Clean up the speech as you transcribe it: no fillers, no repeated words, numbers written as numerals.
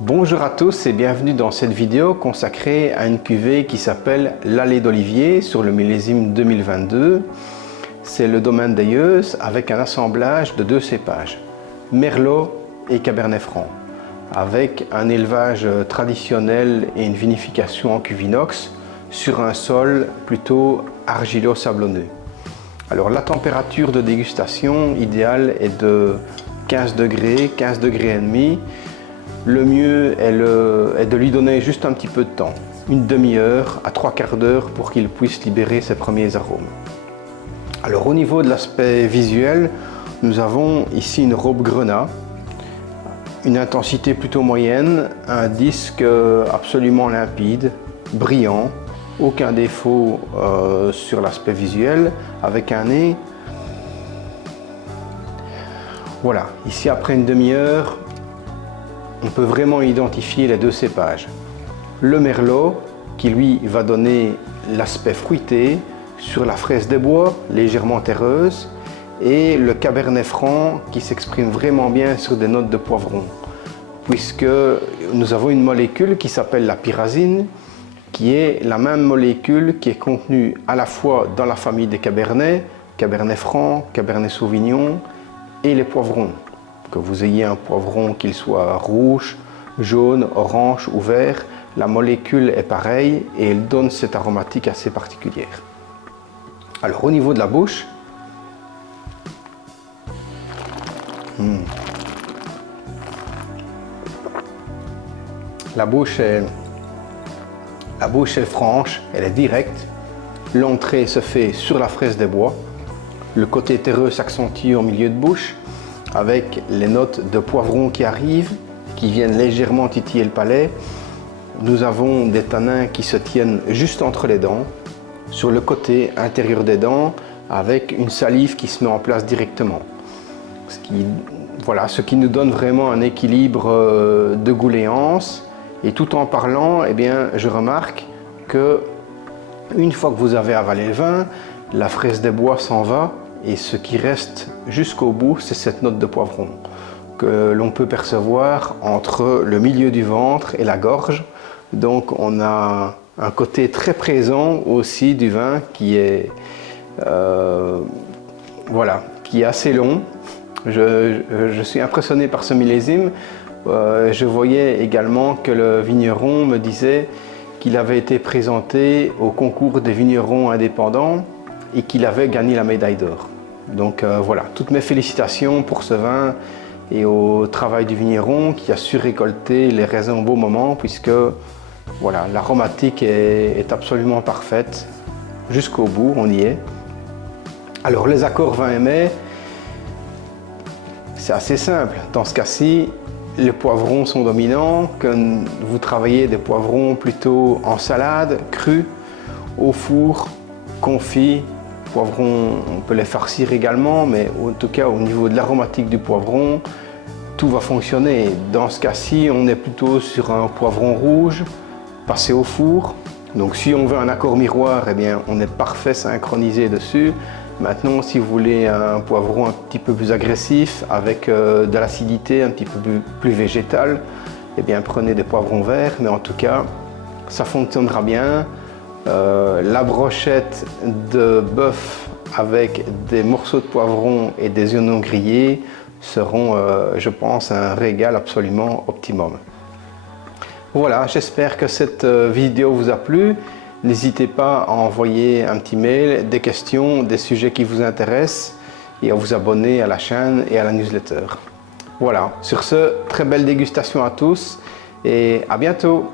Bonjour à tous et bienvenue dans cette vidéo consacrée à une cuvée qui s'appelle l'Allée d'Olivier sur le millésime 2022. C'est le domaine d'Ailleuse avec un assemblage de deux cépages, Merlot et Cabernet Franc, avec un élevage traditionnel et une vinification en cuve inox sur un sol plutôt argilo-sablonneux. Alors la température de dégustation idéale est de 15 degrés, 15 degrés et demi. Le mieux est de lui donner juste un petit peu de temps, une demi-heure à 3/4 d'heure pour qu'il puisse libérer ses premiers arômes. Alors au niveau de l'aspect visuel, nous avons ici une robe grenat, une intensité plutôt moyenne, un disque absolument limpide, brillant, aucun défaut sur l'aspect visuel, avec un nez. Voilà, ici après une demi-heure, on peut vraiment identifier les deux cépages. Le Merlot, qui lui va donner l'aspect fruité sur la fraise des bois, légèrement terreuse, et le Cabernet Franc qui s'exprime vraiment bien sur des notes de poivron, puisque nous avons une molécule qui s'appelle la pyrazine, qui est la même molécule qui est contenue à la fois dans la famille des Cabernets, Cabernet Franc, Cabernet Sauvignon et les poivrons. Que vous ayez un poivron qu'il soit rouge, jaune, orange ou vert, la molécule est pareille et elle donne cette aromatique assez particulière. Alors au niveau de la bouche, la bouche est franche, elle est directe. L'entrée se fait sur la fraise des bois. Le côté terreux s'accentue au milieu de bouche, avec les notes de poivron qui arrivent, qui viennent légèrement titiller le palais. Nous avons des tanins qui se tiennent juste entre les dents, sur le côté intérieur des dents, avec une salive qui se met en place directement. Ce qui nous donne vraiment un équilibre de gouléance. Et tout en parlant, eh bien, je remarque que une fois que vous avez avalé le vin, la fraise des bois s'en va. Et ce qui reste jusqu'au bout, c'est cette note de poivron que l'on peut percevoir entre le milieu du ventre et la gorge. Donc on a un côté très présent aussi du vin qui est, qui est assez long. Je suis impressionné par ce millésime. Je voyais également que le vigneron me disait qu'il avait été présenté au concours des vignerons indépendants et qu'il avait gagné la médaille d'or. Donc voilà, toutes mes félicitations pour ce vin et au travail du vigneron qui a su récolter les raisins au bon moment, puisque voilà, l'aromatique est absolument parfaite jusqu'au bout, on y est. Alors les accords vin et mets, c'est assez simple. Dans ce cas-ci, les poivrons sont dominants, que vous travaillez des poivrons plutôt en salade, crus, au four, confits. Poivrons, on peut les farcir également, mais en tout cas au niveau de l'aromatique du poivron, tout va fonctionner. Dans ce cas-ci, on est plutôt sur un poivron rouge, passé au four. Donc si on veut un accord miroir, eh bien, on est parfait synchronisé dessus. Maintenant, si vous voulez un poivron un petit peu plus agressif, avec de l'acidité un petit peu plus végétale, eh bien, prenez des poivrons verts, mais en tout cas, ça fonctionnera bien. La brochette de bœuf avec des morceaux de poivron et des oignons grillés seront, je pense, un régal absolument optimum. Voilà, j'espère que cette vidéo vous a plu. N'hésitez pas à envoyer un petit mail, des questions, des sujets qui vous intéressent et à vous abonner à la chaîne et à la newsletter. Voilà, sur ce, très belle dégustation à tous et à bientôt.